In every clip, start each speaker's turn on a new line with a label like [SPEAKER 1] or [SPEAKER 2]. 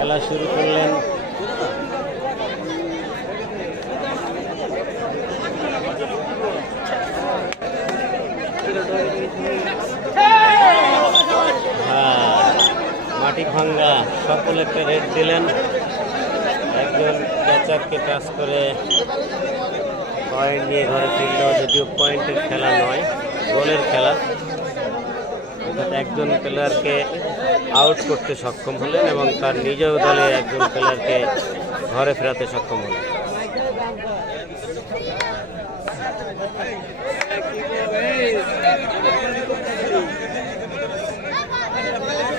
[SPEAKER 1] খেলা শুরু করলেন। হ্যাঁ, মাটি ভাঙ্গা সকল একটা দিলেন। একজন ক্যাচারকে টাচ করে পয়েন্ট নিয়ে ঘরে ফিরল যদিও পয়েন্টের খেলা নয় গোলের খেলা। অর্থাৎ একজন প্লেয়ারকে আউট করতে সক্ষম হলেন এবং তার নিজেও দলে একজন প্লেয়ারকে ঘরে ফেরাতে সক্ষম হলেন।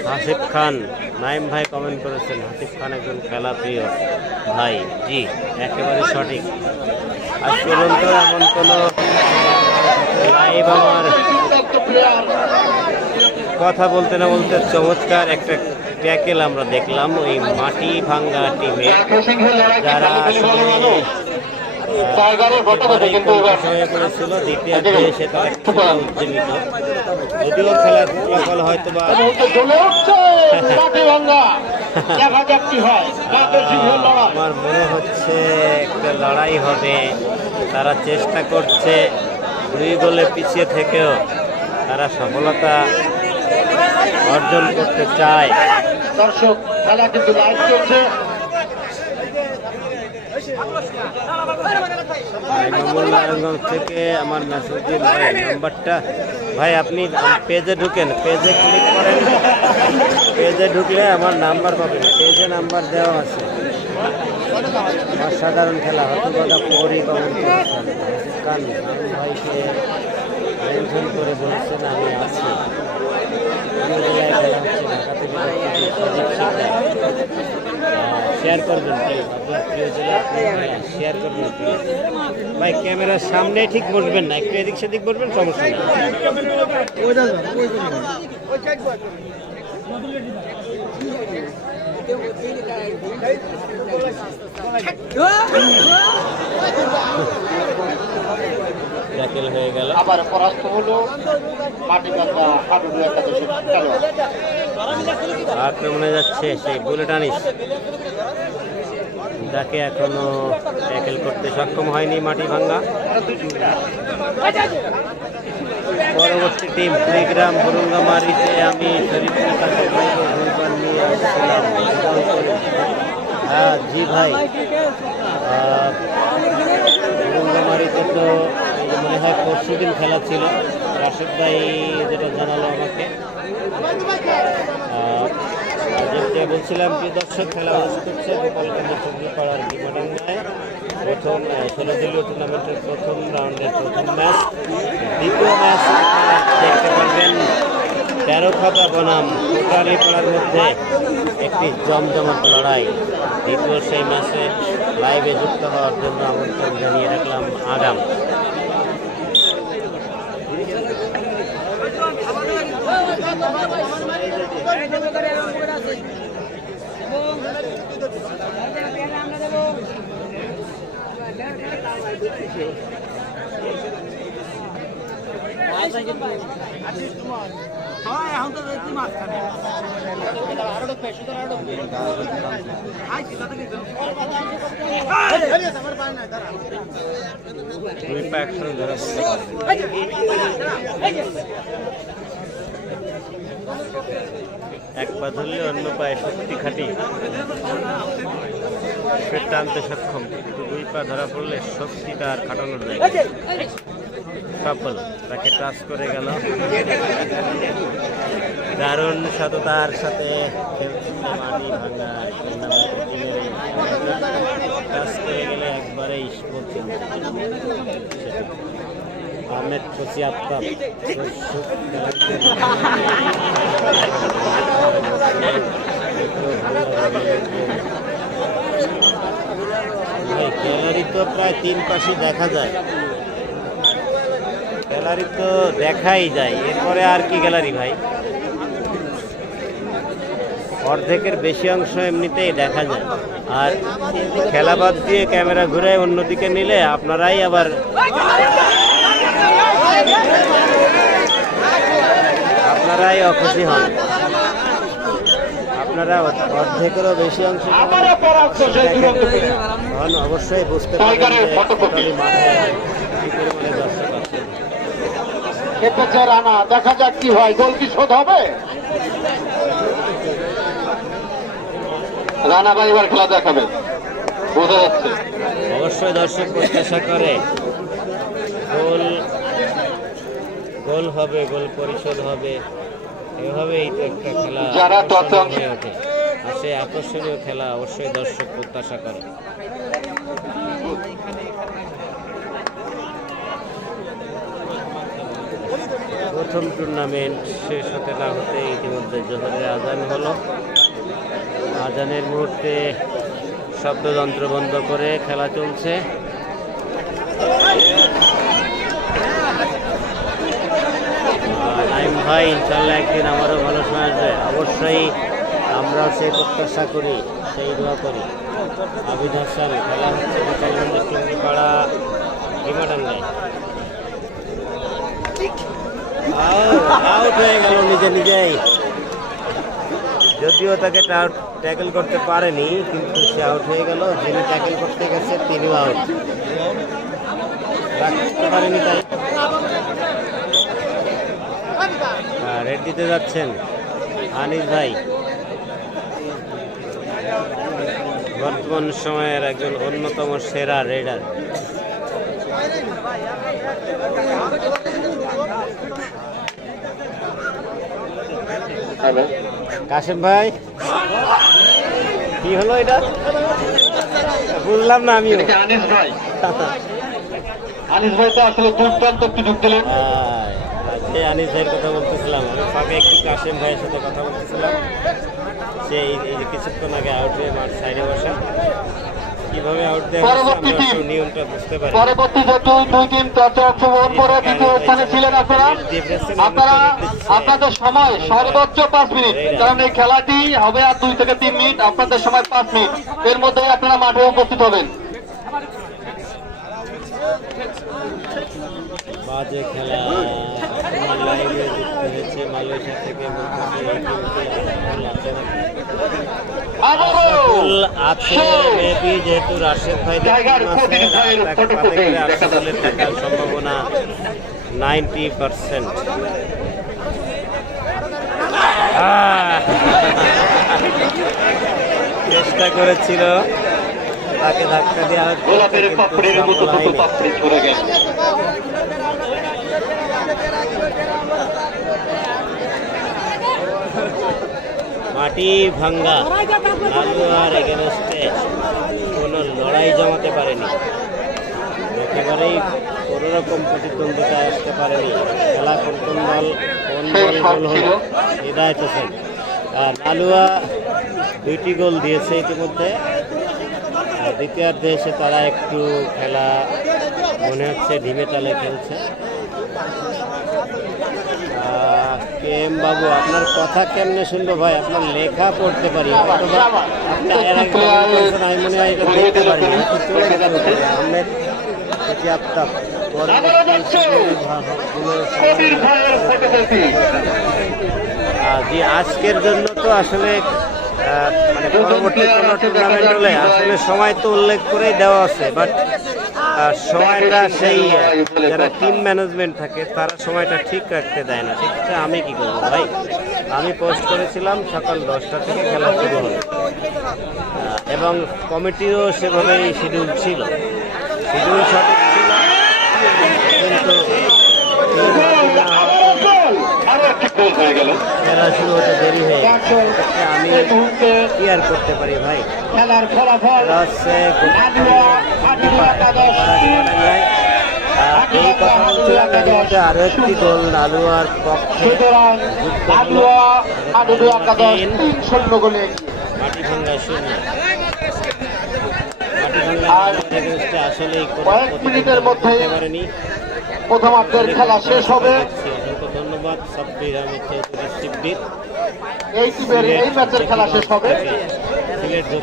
[SPEAKER 1] হাসিফ খান নাইম ভাই কমেন্ট করেছেন হাসিফ খান একজন খেলা প্রিয় ভাই। জি, একেবারে সঠিক। আজ পর্যন্ত এমন কোনো লাইভ আমার কথা বলতে না বলতে চমৎকার একটা ট্যাকেল আমরা দেখলাম ওই মাটি ভাঙ্গা টিমে। যারা দ্বিতীয়ার্ধে তারা যদিও খেলার ফলাফল হয়তো বা আমার মনে হচ্ছে একটা লড়াই হবে। তারা চেষ্টা করছে দুই গোলে পিছিয়ে থেকেও তারা সফলতা অর্জন করতে চায়।
[SPEAKER 2] দর্শক খেলা কিন্তু লাইভ চলছে।
[SPEAKER 1] থেকে আমার মেসেজ দিন। ভাই নাম্বারটা ভাই আপনি পেজে ঢুকেন। পেজে ক্লিক করেন। পেজে ঢুকলে আমার নাম্বার পাবেন। পেজে নাম্বার দেওয়া আছে। অসাধারণ খেলা হতকথা পরি আমি ভাইকে মেনশন করে বলছেন আমি আছি। শেয়ার করবেন শেয়ার করবেন। ভাই, ক্যামেরার সামনে ঠিক বসবেন না, একটু এদিক সেদিক বসবেন, সমস্যা নেই। ট্যাকেল হয়ে গেল।
[SPEAKER 2] আবার পরাস্ত হলো মাটিকান্দা হাডুডু একাদশের
[SPEAKER 1] আক্রমণে যাচ্ছে সেই বুলেট আনিস। যাকে এখনও ট্যাকেল করতে সক্ষম হয়নি মাটি ভাঙ্গা। পরবর্তী টিম কুড়িগ্রাম বরুঙ্গামারিতে আমি শরীফুল কাছে ভাইকে নিয়ে আসছিলাম হ্যাঁ জি ভাই আহ, বরুঙ্গামারিতে তো এই যে মনে হয় পরশু দিন খেলা ছিল। রাশেদ ভাই যেটা জানালো আমাকে। যেটা বলছিলাম প্রিয় দর্শক খেলা অনুষ্ঠিত হচ্ছে গোপালকান্দ চন্দ্রপাড়ার বিমানাঙ্গায় প্রথম ষোলো দলীয় টুর্নামেন্টের প্রথম রাউন্ডের প্রথম ম্যাচ দ্বিতীয় ম্যাচ দেখতে পারবেন, তেরো খাতা বনাম। কোটালি পাড়ার মধ্যে একটি জমজমাট লড়াই। দ্বিতীয় সেই ম্যাচে লাইভে যুক্ত হওয়ার জন্য আমন্ত্রণ জানিয়ে রাখলাম আগাম। দুই পা একসাথে ধরা এক পা ধরলে অন্য পায়ে শক্তি খাটি সে টানতে সক্ষম, কিন্তু দুই পা ধরা পড়লে শক্তি তার খাটানোর যায় সফল তাকে টাচ করে গেল। দারুণ সততার সাথে মাটি ভাঙা টাচ করে গেলে একবারেই বলছেন আহমেদ কচি আফতাব গ্যালারি তো প্রায় তিন পাশে দেখা যায়। গ্যালারি তো দেখাই যায়। এরপরে আর কি গ্যালারি ভাই? অর্ধেকের বেশি অংশ এমনিতেই দেখা যায়। আর খেলা বাদ দিয়ে ক্যামেরা ঘুরে অন্যদিকে নিলে আপনারাই আবার আপনারাই অখুশি হন। আপনারা অর্ধ- অর্ধেকেরও বেশি অংশ তখন অবশ্যই বুঝতে পারবেন
[SPEAKER 2] রানা দেখা যাক কি হয়। গোল কি শোধ হবে? রানা ভাই এবার খেলা দেখাবে। বোঝা যাচ্ছে।
[SPEAKER 1] অবশ্যই দর্শক প্রত্যাশা করে গোল গোল হবে গোল পরিশোধ হবে। এভাবেই তো একটা খেলা
[SPEAKER 2] যারা
[SPEAKER 1] হয়ে ওঠে। আর সেই আকর্ষণীয় খেলা অবশ্যই দর্শক প্রত্যাশা করে। প্রথম টুর্নামেন্ট শেষ হতে না হতে ইতিমধ্যে জোহরের আজান হলো। আজানের মুহূর্তে শব্দযন্ত্র বন্ধ করে খেলা চলছে আর ভাই ইনশাল্লাহ একদিন আমারও ভালো সময় আসবে। অবশ্যই আমরাও সেই প্রত্যাশা করি, সেই দোয়া করি। আবিদ হাসান, খেলা হচ্ছে বিকালগঞ্জের টুঙ্গিপাড়া হিমাডাঙ্গায় আউট হয়ে গেল নিজে নিজেই। যদিও তাকে ট্যাকেল করতে পারেনি, কিন্তু সে আউট হয়ে গেল। যিনি ট্যাকেল করতে গেছে, তিনিও আউট। রাখতে পারেনি তাই রেড দিতে যাচ্ছেন আনিস ভাই। বর্তমান সময়ের একজন অন্যতম সেরা রেডার। কাশেম ভাই কি হলো এটা? বুঝলাম না
[SPEAKER 2] এটা আনিস ভাই। আনিস ভাই তো আসলে দুর্দান্ত একটু দিলেন।
[SPEAKER 1] আনিস ভাইয়ের কথা বলতেছিলাম। আমি ফাঁকে একটু কাশেম ভাইয়ের সাথে কথা বলতেছিলাম। সে এই যে কিছুক্ষণ আগে আউট হয়ে মাঠ সাইডে বসা। কীভাবে আউট আমরা নিয়মটা বুঝতে পারি।
[SPEAKER 2] পরবর্তী যে দুই দুই টিম চর্চা অংশগ্রহণ করে দ্বিতীয় স্থানে ছিলেন আপনারা। আপনারা আপনাদের সময় সর্বোচ্চ পাঁচ মিনিট কারণ এই খেলাটি হবে আর দুই থেকে তিন মিনিট আপনাদের সময় পাঁচ মিনিট। এর মধ্যেই আপনারা মাঠে উপস্থিত হবেন।
[SPEAKER 1] বাজে খেলা। থেকে যেহেতু রাশেদ ভাই
[SPEAKER 2] জায়গার প্রতিটি ভাইয়ের ফটো ফুটেজ দেখা যাচ্ছে।
[SPEAKER 1] থাকার সম্ভাবনা নাইনটি পার্সেন্ট চেষ্টা করেছিল তাকে ধাক্কা দেওয়া
[SPEAKER 2] গোলাপের পাপড়ির মতো পাপড়ি গেছে
[SPEAKER 1] মাটি ভাঙ্গা নালুয়ার এগেনস্টে কোনো লড়াই জমাতে পারেনি। একেবারেই কোনো রকম প্রতিদ্বন্দ্বিতায় আসতে পারেনি। খেলা কোন কোন দল কোন দল গোল। হলো হৃদায়ত হোসেন আর নালুয়া দুইটি গোল দিয়েছে ইতিমধ্যে। আর দ্বিতীয়ার্ধে এসে তারা একটু খেলা মনে হচ্ছে ঢিমে তালে খেলছে আহ, কে এম বাবু, আপনার কথা কেমনে শুনব ভাই? আপনার লেখা পড়তে পারি আমি এটা দেখতে পারি জি, আজকের জন্য তো আসলে মানে পরবর্তী কোনো টুর্নামেন্ট হলে আসলে সময় তো উল্লেখ করেই দেওয়া আছে বাট সময়টা সেই, যারা টিম ম্যানেজমেন্ট থাকে, তারা সময়টা ঠিক রাখতে দেয় না। সেক্ষেত্রে আমি কি করব ভাই? আমি পোস্ট করেছিলাম সকাল দশটা থেকে খেলা শুরু হবে। এবং কমিটিও সেভাবেই শিডিউল ছিল। শিডিউল সঠিক ছিল, কিন্তু
[SPEAKER 2] হয়ে গেল।
[SPEAKER 1] খেলা শুরু হতে দেরি হয়ে। আমি কি আর করতে পারি ভাই।
[SPEAKER 2] খেলার ফলাফল
[SPEAKER 1] এই কথা বলছিলাম আরও একটি গোল পক্ষে
[SPEAKER 2] শূন্য। গোলে
[SPEAKER 1] মাটি ভাঙ্গা
[SPEAKER 2] কয়েক মিনিটের
[SPEAKER 1] পারেনি।
[SPEAKER 2] প্রথমার্ধের খেলা শেষ হবে।
[SPEAKER 1] ধন্যবাদ সাব্বির আহমেদ চৌধুরী শিব্বির
[SPEAKER 2] এই টিমের এই ম্যাচের খেলা শেষ হবে।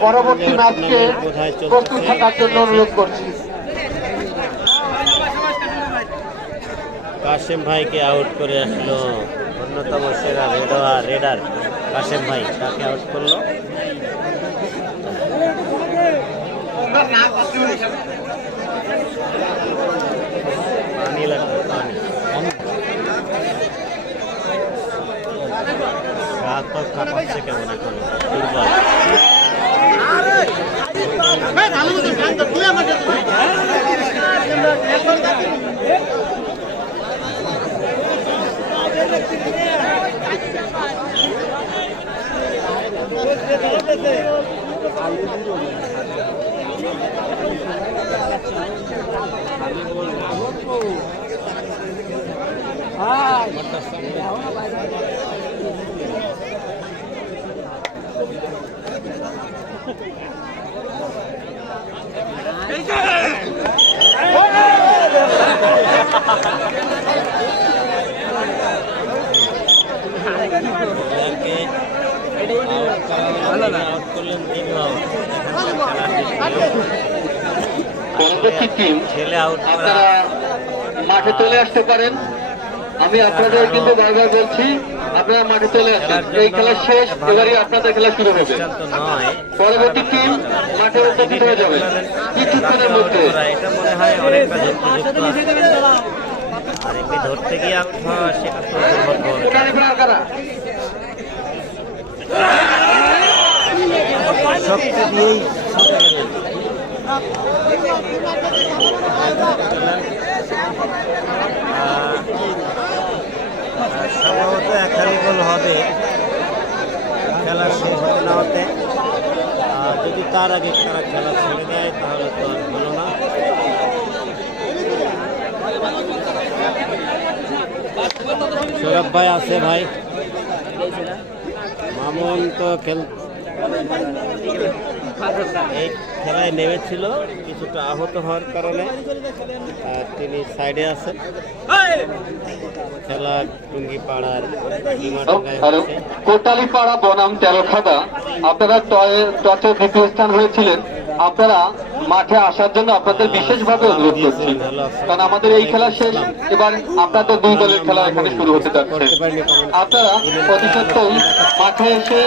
[SPEAKER 2] পরবর্তী ম্যাচকে প্রস্তুত থাকার জন্য অনুরোধ করছি।
[SPEAKER 1] কাশেম ভাইকে আউট করে আসলো অন্যতম সেরা রেডার রেডার কাশেম ভাই তাকে আউট করল। রাত তো কাঁপাচ্ছে কেমন এখন? দুর্বল। ওনাকে out করানো- out করলেন তিনি out। খেলার
[SPEAKER 2] পরবর্তী টিম
[SPEAKER 1] ছেলে আউট করা
[SPEAKER 2] আপনারা মাঠে চলে আসতে পারেন। আমি আপনাদের কিন্তু বারবার বলছি আপনারা মাঠে চলে আসেন। এই খেলা শেষ এবারই আপনাদের খেলা শুরু হবে। পরবর্তী টিম মাঠে উপস্থিত হয়ে যাবে। কিছুক্ষণের মধ্যে?
[SPEAKER 1] এটা মনে হয় অনেকটা আর এমনি ধরতে গিয়ে সেটা দিয়েই সম্ভবত একালি গোল হবে। খেলা শেষ হতে না হতে। আর যদি তার আগে তারা খেলা ছেড়ে দেয়, তাহলে তো আর হলো না। সৌরভ ভাই আছে ভাই। মামুন তো খেল খেলায় নেমেছিল কিছুটা আহত হওয়ার কারণে তিনি সাইডে আছেন। খেলা টুঙ্গি পাড়ার ডিমাটাঙ্গায়
[SPEAKER 2] হ্যালো
[SPEAKER 1] হচ্ছে।
[SPEAKER 2] কোটালীপাড়া বনাম তেরোখাদা আপনারা টসে দ্বিতীয় স্থান হয়েছিলেন। আপনারা মাঠে আসার জন্য আপনাদের বিশেষভাবে অনুরোধ করছি। কারণ আমাদের এই খেলা শেষ এবার আপনাদের দুই দলের খেলা এখানে শুরু হতে যাচ্ছে। আপনারা অতি সত্ত্বই মাঠে এসে